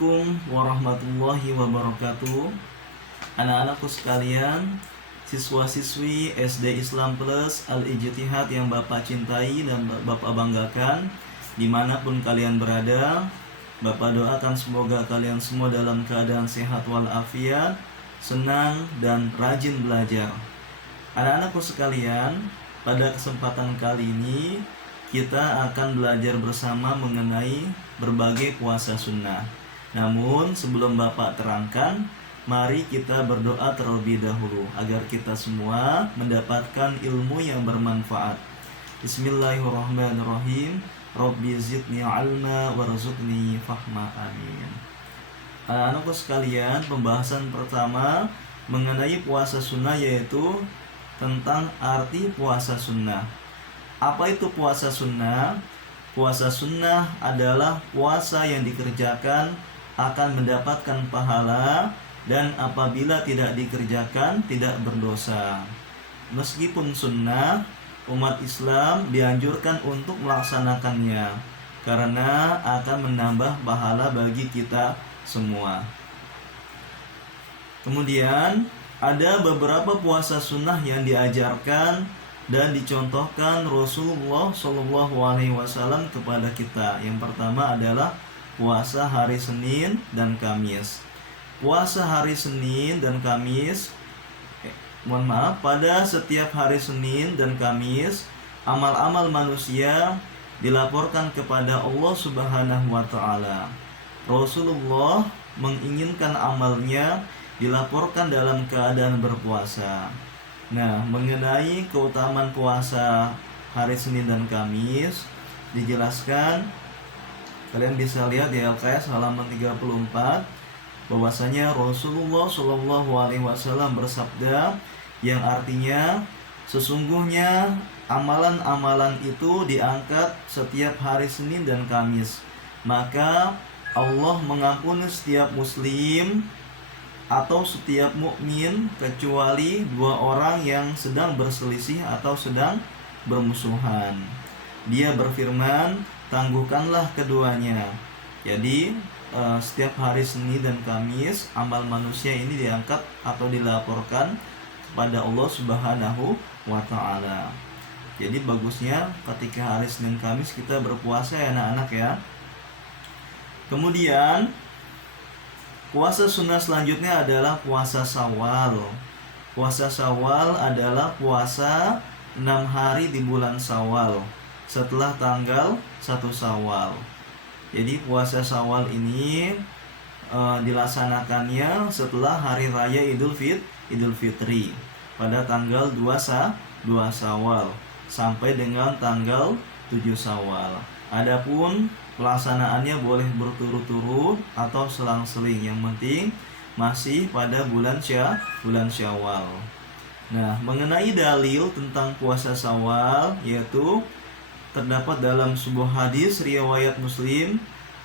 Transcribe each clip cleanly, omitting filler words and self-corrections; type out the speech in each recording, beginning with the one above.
Assalamualaikum warahmatullahi wabarakatuh. Anak-anakku sekalian, siswa-siswi SD Islam Plus Al-Ijtihad yang Bapak cintai dan Bapak banggakan, dimanapun kalian berada, Bapak doakan semoga kalian semua dalam keadaan sehat walafiat, senang dan rajin belajar. Anak-anakku sekalian, pada kesempatan kali ini kita akan belajar bersama mengenai berbagai puasa sunnah. Namun sebelum Bapak terangkan, mari kita berdoa terlebih dahulu agar kita semua mendapatkan ilmu yang bermanfaat. Bismillahirrahmanirrahim. Rabbi zidni ilma warzuqni fahma, amin. Anak-anakku sekalian, pembahasan pertama mengenai puasa sunnah yaitu tentang arti puasa sunnah. Apa itu puasa sunnah? Puasa sunnah adalah puasa yang dikerjakan akan mendapatkan pahala, dan apabila tidak dikerjakan tidak berdosa. Meskipun sunnah, umat Islam dianjurkan untuk melaksanakannya karena akan menambah pahala bagi kita semua. Kemudian ada beberapa puasa sunnah yang diajarkan dan dicontohkan Rasulullah SAW kepada kita. Yang pertama adalah puasa hari Senin dan Kamis. Puasa hari Senin dan Kamis, pada setiap hari Senin dan Kamis, amal-amal manusia dilaporkan kepada Allah Subhanahu wa Ta'ala. Rasulullah menginginkan amalnya dilaporkan dalam keadaan berpuasa. Nah, mengenai keutamaan puasa hari Senin dan Kamis dijelaskan, kalian bisa lihat di LKS halaman 34, bahwasanya Rasulullah SAW bersabda, yang artinya sesungguhnya amalan-amalan itu diangkat setiap hari Senin dan Kamis, maka Allah mengampuni setiap muslim atau setiap mukmin kecuali dua orang yang sedang berselisih atau sedang bermusuhan. Dia berfirman, tangguhkanlah keduanya. Jadi setiap hari Senin dan Kamis amal manusia ini diangkat atau dilaporkan kepada Allah Subhanahu wa Ta'ala. Jadi bagusnya ketika hari Senin Kamis kita berpuasa ya anak-anak ya. Kemudian puasa sunnah selanjutnya adalah puasa Syawal. Puasa Syawal adalah puasa 6 hari di bulan Syawal setelah tanggal 1 Syawal. Jadi puasa Syawal ini dilaksanakannya setelah hari raya Idul Fitri pada tanggal 2 Syawal sampai dengan tanggal 7 Syawal. Adapun pelaksanaannya boleh berturut-turut atau selang-seling, yang penting masih pada bulan Syawal. Nah, mengenai dalil tentang puasa Syawal, yaitu terdapat dalam sebuah hadis riwayat Muslim,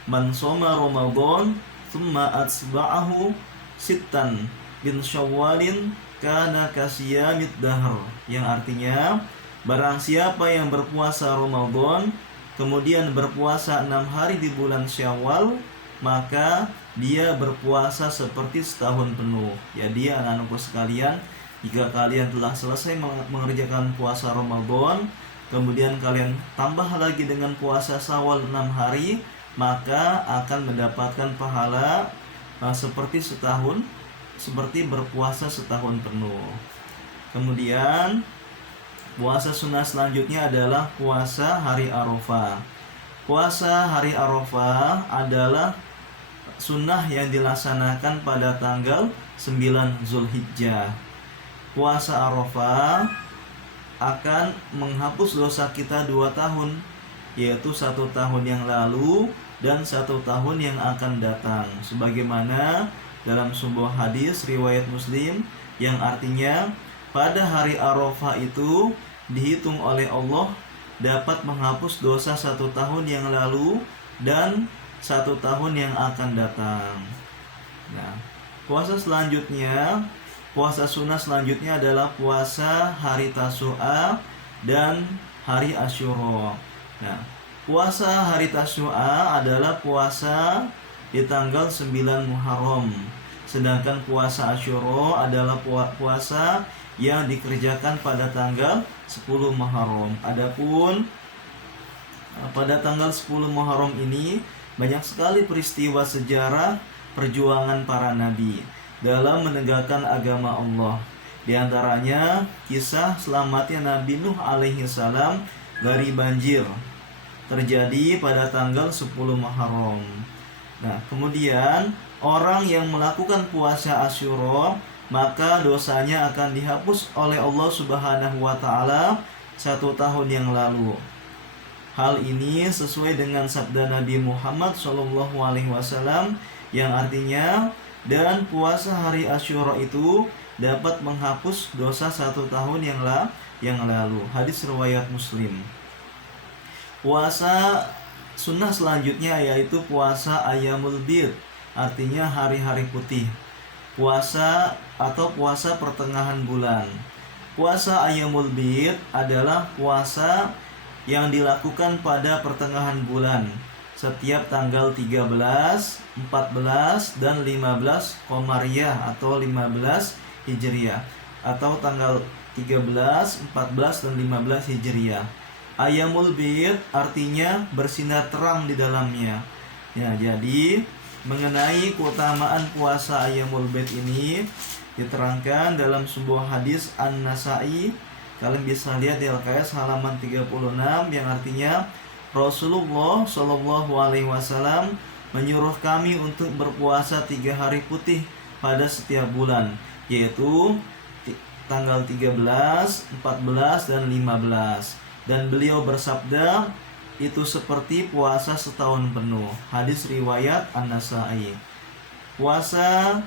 man shoma Ramadan tsumma atsba'ahu sittan bin Syawalin kana kasiyamid dahr, yang artinya barang siapa yang berpuasa Ramadan kemudian berpuasa 6 hari di bulan Syawal, maka dia berpuasa seperti setahun penuh. Jadi anak-anakku sekalian, jika kalian telah selesai mengerjakan puasa Ramadan, kemudian kalian tambah lagi dengan puasa Syawal 6 hari, maka akan mendapatkan pahala seperti berpuasa setahun penuh. Kemudian puasa sunnah selanjutnya adalah puasa hari Arafah. Puasa hari Arafah adalah sunnah yang dilaksanakan pada tanggal 9 Zulhijjah. Puasa Arafah akan menghapus dosa kita 2 tahun, yaitu 1 tahun yang lalu dan 1 tahun yang akan datang, sebagaimana dalam sebuah hadis riwayat Muslim, yang artinya pada hari Arafah itu dihitung oleh Allah dapat menghapus dosa 1 tahun yang lalu dan 1 tahun yang akan datang. Nah, puasa sunnah selanjutnya adalah puasa hari Tasyu'a dan hari Asyura. Nah, puasa hari Tasyu'a adalah puasa di tanggal 9 Muharram. Sedangkan puasa Asyura adalah puasa yang dikerjakan pada tanggal 10 Muharram. Adapun pada tanggal 10 Muharram ini banyak sekali peristiwa sejarah perjuangan para nabi dalam menegakkan agama Allah. Di antaranya kisah selamatnya Nabi Nuh alaihi salam dari banjir terjadi pada tanggal 10 Muharram. Nah, kemudian orang yang melakukan puasa Asyura maka dosanya akan dihapus oleh Allah Subhanahu wa taala 1 tahun yang lalu. Hal ini sesuai dengan sabda Nabi Muhammad SAW yang artinya, dan puasa hari Asyura itu dapat menghapus dosa 1 tahun yang lalu. Hadis riwayat Muslim. Puasa sunnah selanjutnya yaitu puasa Ayyamul Bid, artinya hari-hari putih. Puasa atau puasa pertengahan bulan. Puasa Ayyamul Bid adalah puasa yang dilakukan pada pertengahan bulan setiap tanggal 13, 14, dan 15 Qamariyah atau 15 Hijriyah, atau tanggal 13, 14, dan 15 Hijriyah. Ayyamul Bid artinya bersinar terang di dalamnya. Ya, jadi mengenai keutamaan puasa Ayyamul Bid ini diterangkan dalam sebuah hadis An-Nasa'i. Kalian bisa lihat di LKS halaman 36 yang artinya Rasulullah Shallallahu Alaihi Wasallam menyuruh kami untuk berpuasa 3 hari putih pada setiap bulan, yaitu tanggal 13, 14, dan 15. Dan beliau bersabda, itu seperti puasa setahun penuh. Hadis riwayat An-Nasa'i. Puasa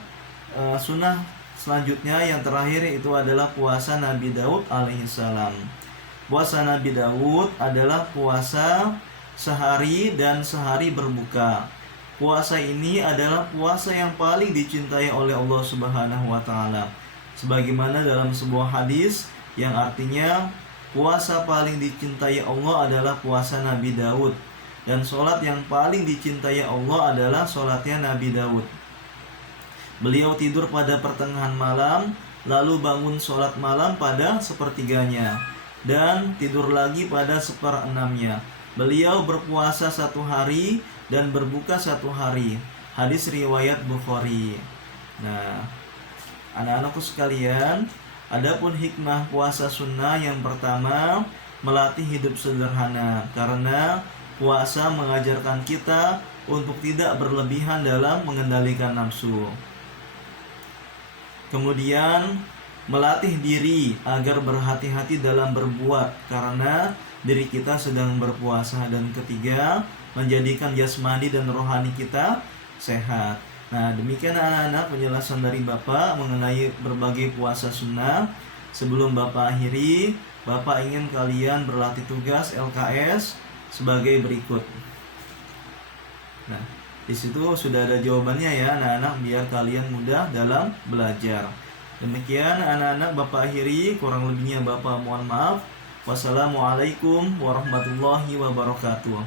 sunnah selanjutnya yang terakhir itu adalah puasa Nabi Daud alaihissalam. Puasa Nabi Daud adalah puasa sehari dan sehari berbuka. Puasa ini adalah puasa yang paling dicintai oleh Allah Subhanahu wa taala. Sebagaimana dalam sebuah hadis yang artinya puasa paling dicintai Allah adalah puasa Nabi Daud, dan sholat yang paling dicintai Allah adalah sholatnya Nabi Daud. Beliau tidur pada pertengahan malam, lalu bangun sholat malam pada sepertiganya, dan tidur lagi pada 1/6-nya. Beliau berpuasa 1 hari dan berbuka 1 hari. Hadis riwayat Bukhari. Nah, anak-anakku sekalian, adapun hikmah puasa sunnah yang pertama, melatih hidup sederhana, karena puasa mengajarkan kita untuk tidak berlebihan dalam mengendalikan nafsu. Kemudian melatih diri agar berhati-hati dalam berbuat karena diri kita sedang berpuasa. Dan ketiga, menjadikan jasmani dan rohani kita sehat. Nah, demikian anak-anak penjelasan dari Bapak mengenai berbagai puasa sunnah. Sebelum Bapak akhiri, Bapak ingin kalian berlatih tugas LKS sebagai berikut. Nah, di situ sudah ada jawabannya ya anak-anak, biar kalian mudah dalam belajar. Demikian anak-anak Bapak akhiri, kurang lebihnya Bapak mohon maaf. Wassalamualaikum warahmatullahi wabarakatuh.